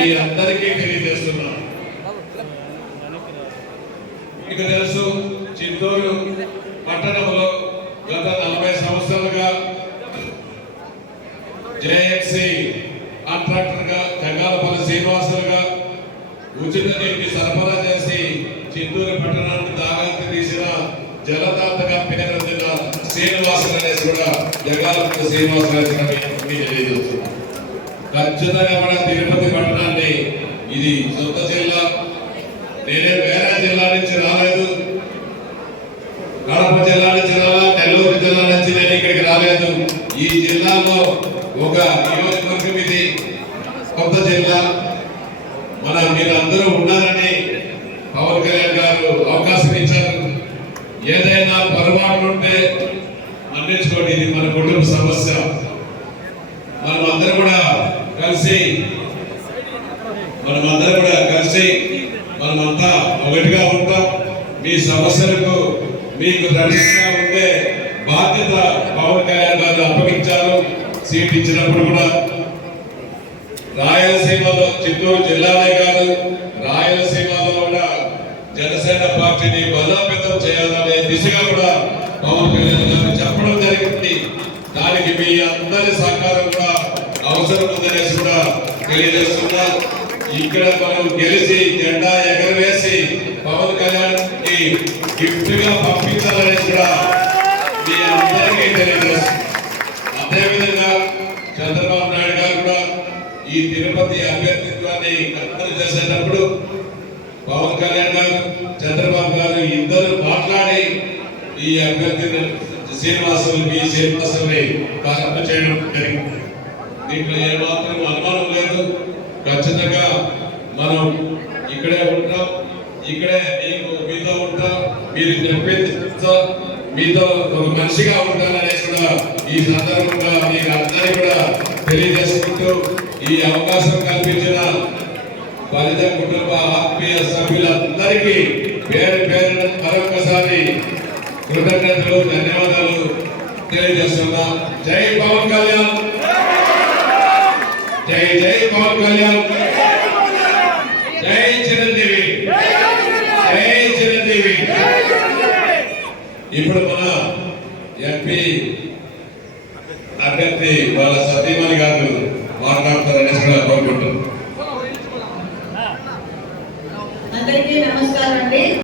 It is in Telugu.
మీ అందరికీ తెలియజేస్తున్నా మీకు తెలుసు చిత్తూరు పట్టణంలో గత నలభై సంవత్సరాలుగా జేఎఫ్సి కాంట్రాక్టర్గా జంగాలపల్లి శ్రీనివాసులుగా ఉచిత నీటిని సరఫరా చేసి చిత్తూరు పట్టణానికి దాగాంతి తీసిన జలదాతగా పేరొందిన శ్రీనివాసులు అనేసి కూడా జగాలపల్లి శ్రీనివాసులు అనేసి తెలియజేస్తున్నాను ఖచ్చితంగా మన తిరుపతి పట్టణాన్ని. ఇది సొంత జిల్లా. నేనే వేరే జిల్లా నుంచి రాలేదు. కడప జిల్లా నుంచి రాలా నెల్లూరు జిల్లా నుంచి నేను ఇక్కడికి రాలేదు. ఈ జిల్లాలో ఒక నియోజకవర్గం ఇది. కొత్త జిల్లా. మన మీరందరూ ఉన్నారని పవన్ కళ్యాణ్ గారు అవకాశం ఇచ్చారు. ఏదైనా పొరపాట్లు ఉంటే మన్నించుకోండి ఇది మన కుటుంబ సమస్య. మనం అందరం కూడా కలిసి మనమందరం కూడా కలిసి మనమంతా ఒకటిగా ఉంటాం. మీ సమస్యలకు మీకు రక్షణగా ఉండే బాధ్యత పవన్ కళ్యాణ్ గారు అప్పగించారు. సీట్ ఇచ్చినప్పుడు కూడా రాయలసీమలో చిత్తూరు జిల్లానే కాదు రాయలసీమలో కూడా జనసేన పార్టీని బలోపేతం చేయాలనే దిశగా కూడా పవన్ కళ్యాణ్ గారు చెప్పడం జరిగింది. దానికి మీ అందరి సహకారం కూడా అవసరం ఉందనేసి కూడా తెలియజేస్తున్నా. ఇక్కడ మనం గెలిచి జెండా ఎగరవేసి పవన్ కళ్యాణ్కి గిఫ్ట్గా పంపించాలనేసి కూడా మీ అందరికీ తెలియజేస్తుంది అదేవిధంగా చంద్రబాబు నాయుడు గారు కూడా ఈ తిరుపతి అభ్యర్థిత్వాన్ని కల్పన చేసేటప్పుడు పవన్ కళ్యాణ్ గారు చంద్రబాబు గారు ఇద్దరు మాట్లాడి ఈ అభ్యర్థి శ్రీనివాసులు మీ శ్రీనివాసుల్ని ఖర్చు చేయడం జరిగింది. దీంట్లో ఏమాత్రం అనుమానం లేదు. ఖచ్చితంగా మనం ఇక్కడే ఉంటాం. ఇక్కడే మీకు మీతో ఉంటాం. మీరు చెప్పింది మీతో ఒక మనిషిగా ఉంటాననేసి కూడా ఈ సందర్భంగా మీకు అందరికీ కూడా తెలియజేసుకుంటూ ఈ అవకాశం కల్పించిన ఫలిత కుటుంబ ఆత్మీయ సభ్యులందరికీ పేరు పేరు మరొకసారి కృతజ్ఞతలు ధన్యవాదాలు తెలియజేస్తున్నా. జై పవన్ కళ్యాణ్! జై జై పవన్ కళ్యాణ్. జై చిరంజీవి. జై చిరంజీవి. ఇప్పుడు మన ఎంపీ అభ్యర్థి వాళ్ళ సతీమణి గారు మాట్లాడతారు.